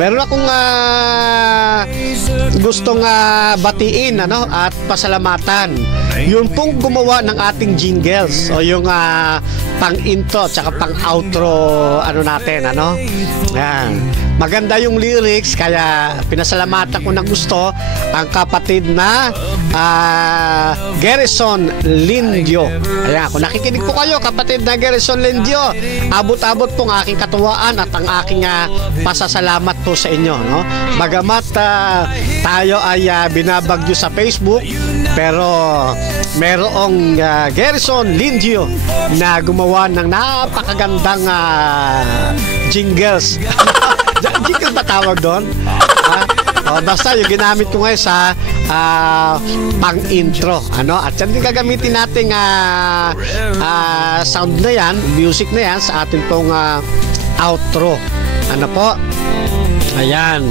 Meron akong gustong batiin at pasalamatan. Yung pong gumawa ng ating jingles o yung pang-intro tsaka pang-outro natin. Yan. Maganda yung lyrics, kaya pinasalamatan ko ng gusto ang kapatid na Gerson Lindio. Ayan, kung nakikinig po kayo, kapatid na Gerson Lindio, abot-abot pong aking katuwaan at ang aking pasasalamat po sa inyo. Bagamat tayo ay binabagyo sa Facebook, pero merong Gerson Lindio na gumawa ng napakagandang jingles. Jingles ba tawag doon? Basta yung ginamit ko ngayon sa pang-intro. At yan din gagamitin natin sound na yan, music na yan sa ating pong outro. Ayan.